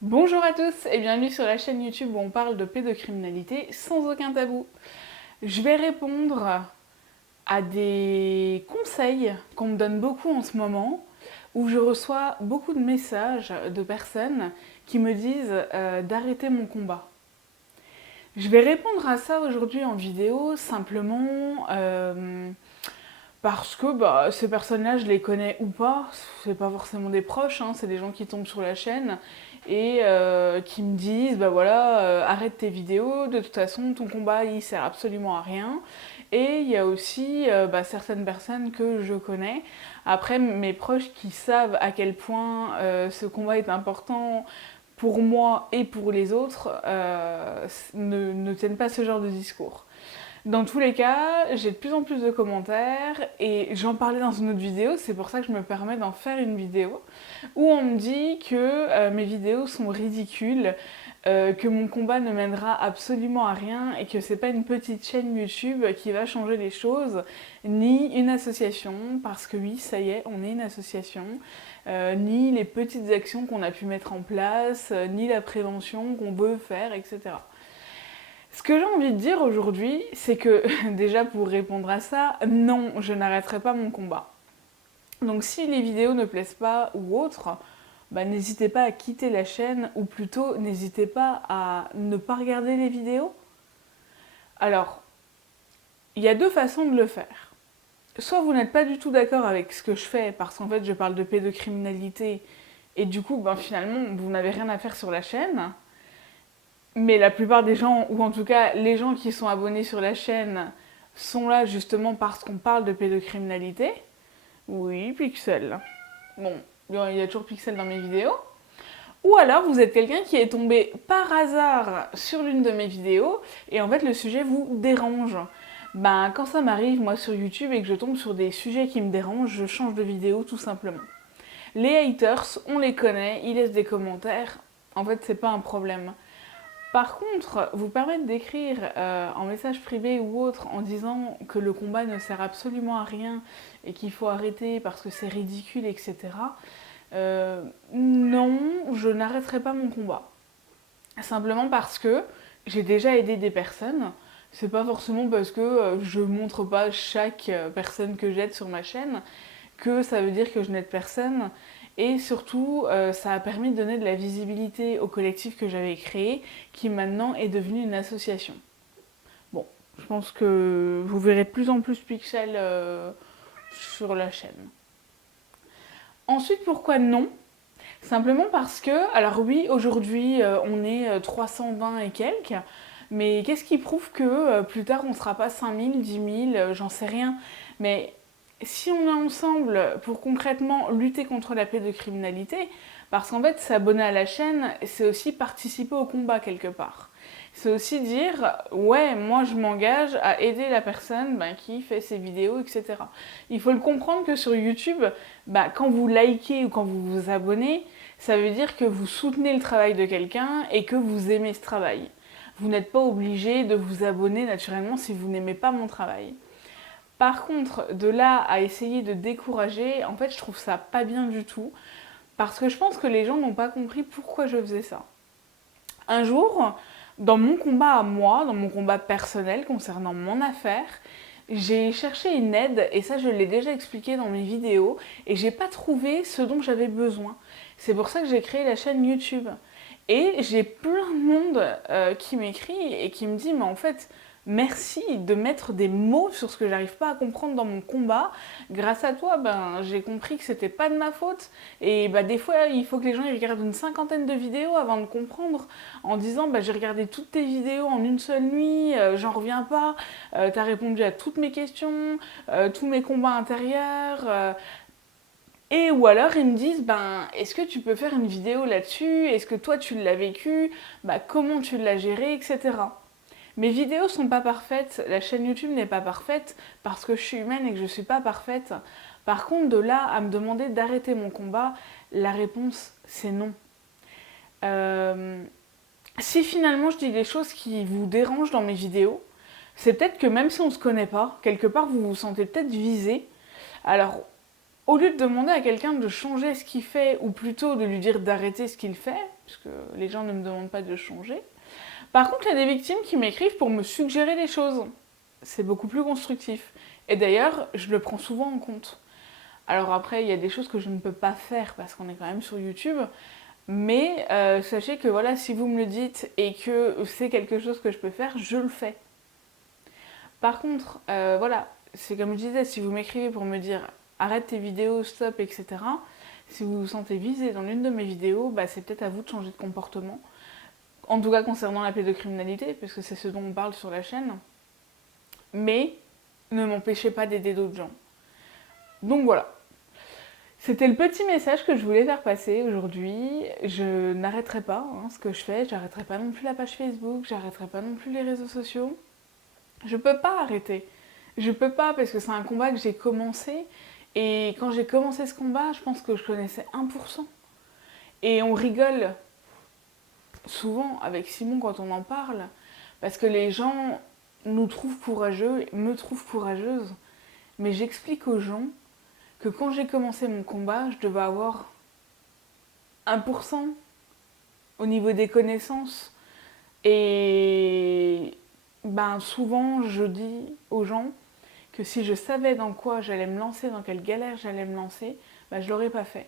Bonjour à tous et bienvenue sur la chaîne YouTube où on parle de pédocriminalité sans aucun tabou. Je vais répondre à des conseils qu'on me donne beaucoup en ce moment, où je reçois beaucoup de messages de personnes qui me disent d'arrêter mon combat. Je vais répondre à ça aujourd'hui en vidéo simplement parce que ces personnes-là, je les connais ou pas, c'est pas forcément des proches, hein, c'est des gens qui tombent sur la chaîne et qui me disent arrête tes vidéos, de toute façon ton combat il sert absolument à rien. Et il y a aussi certaines personnes que je connais, après mes proches qui savent à quel point ce combat est important pour moi et pour les autres, ne tiennent pas ce genre de discours. Dans tous les cas, j'ai de plus en plus de commentaires et j'en parlais dans une autre vidéo, c'est pour ça que je me permets d'en faire une vidéo, où on me dit que mes vidéos sont ridicules, que mon combat ne mènera absolument à rien et que c'est pas une petite chaîne YouTube qui va changer les choses, ni une association, parce que oui, ça y est, on est une association, ni les petites actions qu'on a pu mettre en place, ni la prévention qu'on veut faire, etc. Ce que j'ai envie de dire aujourd'hui, c'est que déjà pour répondre à ça, non, je n'arrêterai pas mon combat. Donc si les vidéos ne plaisent pas ou autre, n'hésitez pas à quitter la chaîne ou plutôt n'hésitez pas à ne pas regarder les vidéos. Alors, il y a deux façons de le faire. Soit vous n'êtes pas du tout d'accord avec ce que je fais parce qu'en fait je parle de pédocriminalité et du coup finalement vous n'avez rien à faire sur la chaîne. Mais la plupart des gens, ou en tout cas les gens qui sont abonnés sur la chaîne, sont là justement parce qu'on parle de pédocriminalité. Oui, Pixel. Bon, il y a toujours Pixel dans mes vidéos. Ou alors vous êtes quelqu'un qui est tombé par hasard sur l'une de mes vidéos et en fait le sujet vous dérange. Quand ça m'arrive moi sur YouTube et que je tombe sur des sujets qui me dérangent, je change de vidéo tout simplement. Les haters, on les connaît, ils laissent des commentaires. En fait, c'est pas un problème. Par contre, vous permettre d'écrire en message privé ou autre en disant que le combat ne sert absolument à rien et qu'il faut arrêter parce que c'est ridicule, etc. Non, je n'arrêterai pas mon combat. Simplement parce que j'ai déjà aidé des personnes. C'est pas forcément parce que je montre pas chaque personne que j'aide sur ma chaîne que ça veut dire que je n'aide personne. Et surtout, ça a permis de donner de la visibilité au collectif que j'avais créé, qui maintenant est devenu une association. Bon, je pense que vous verrez de plus en plus Pixel sur la chaîne. Ensuite, pourquoi non? Simplement parce que, alors oui, aujourd'hui, on est 320 et quelques, mais qu'est-ce qui prouve que plus tard, on ne sera pas 5000, 10 000, j'en sais rien. Mais si on est ensemble pour concrètement lutter contre la pédocriminalité, parce qu'en fait, s'abonner à la chaîne, c'est aussi participer au combat quelque part. C'est aussi dire, ouais, moi je m'engage à aider la personne qui fait ses vidéos, etc. Il faut le comprendre que sur YouTube, quand vous likez ou quand vous vous abonnez, ça veut dire que vous soutenez le travail de quelqu'un et que vous aimez ce travail. Vous n'êtes pas obligé de vous abonner naturellement si vous n'aimez pas mon travail. Par contre, de là à essayer de décourager, en fait, je trouve ça pas bien du tout. Parce que je pense que les gens n'ont pas compris pourquoi je faisais ça. Un jour, dans mon combat à moi, dans mon combat personnel concernant mon affaire, j'ai cherché une aide, et ça je l'ai déjà expliqué dans mes vidéos, et j'ai pas trouvé ce dont j'avais besoin. C'est pour ça que j'ai créé la chaîne YouTube. Et j'ai plein de monde qui m'écrit et qui me dit, mais en fait, merci de mettre des mots sur ce que j'arrive pas à comprendre dans mon combat. Grâce à toi, j'ai compris que c'était pas de ma faute. Et des fois, il faut que les gens ils regardent une cinquantaine de vidéos avant de comprendre. En disant, j'ai regardé toutes tes vidéos en une seule nuit, j'en reviens pas. T'as répondu à toutes mes questions, tous mes combats intérieurs. Et ou alors ils me disent, est-ce que tu peux faire une vidéo là-dessus? Est-ce que toi tu l'as vécu? Comment tu l'as géré, etc. Mes vidéos sont pas parfaites, la chaîne YouTube n'est pas parfaite parce que je suis humaine et que je suis pas parfaite. Par contre, de là à me demander d'arrêter mon combat, la réponse c'est non. Si finalement je dis des choses qui vous dérangent dans mes vidéos, c'est peut-être que même si on se connaît pas, quelque part vous vous sentez peut-être visé. Alors au lieu de demander à quelqu'un de changer ce qu'il fait, ou plutôt de lui dire d'arrêter ce qu'il fait, puisque les gens ne me demandent pas de changer. Par contre, il y a des victimes qui m'écrivent pour me suggérer des choses. C'est beaucoup plus constructif. Et d'ailleurs, je le prends souvent en compte. Alors après, il y a des choses que je ne peux pas faire parce qu'on est quand même sur YouTube. Mais sachez que voilà, si vous me le dites et que c'est quelque chose que je peux faire, je le fais. Par contre, voilà, c'est comme je disais, si vous m'écrivez pour me dire arrête tes vidéos, stop, etc. Si vous vous sentez visé dans l'une de mes vidéos, bah, c'est peut-être à vous de changer de comportement. En tout cas concernant la pédocriminalité, parce que c'est ce dont on parle sur la chaîne. Mais ne m'empêchez pas d'aider d'autres gens. Donc voilà. C'était le petit message que je voulais faire passer aujourd'hui. Je n'arrêterai pas ce que je fais. J'arrêterai pas non plus la page Facebook. J'arrêterai pas non plus les réseaux sociaux. Je peux pas arrêter. Je peux pas parce que c'est un combat que j'ai commencé. Et quand j'ai commencé ce combat, je pense que je connaissais 1%. Et on rigole souvent avec Simon quand on en parle. Parce que les gens nous trouvent courageux, me trouvent courageuse. Mais j'explique aux gens que quand j'ai commencé mon combat, je devais avoir 1% au niveau des connaissances. Et ben souvent, je dis aux gens que si je savais dans quoi j'allais me lancer, dans quelle galère j'allais me lancer, ben je l'aurais pas fait.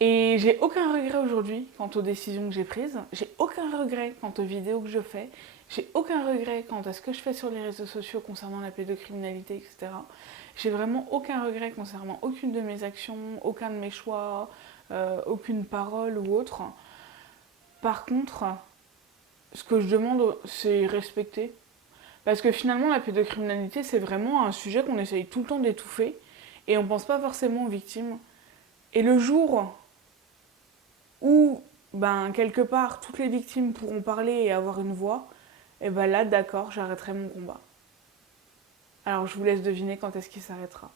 Et j'ai aucun regret aujourd'hui quant aux décisions que j'ai prises. J'ai aucun regret quant aux vidéos que je fais. J'ai aucun regret quant à ce que je fais sur les réseaux sociaux concernant la pédocriminalité, etc. J'ai vraiment aucun regret concernant aucune de mes actions, aucun de mes choix, aucune parole ou autre. Par contre, ce que je demande, c'est respecter. Parce que finalement, la pédocriminalité, c'est vraiment un sujet qu'on essaye tout le temps d'étouffer et on ne pense pas forcément aux victimes. Et le jour où, ben, quelque part, toutes les victimes pourront parler et avoir une voix, et ben là, d'accord, j'arrêterai mon combat. Alors, je vous laisse deviner quand est-ce qu'il s'arrêtera.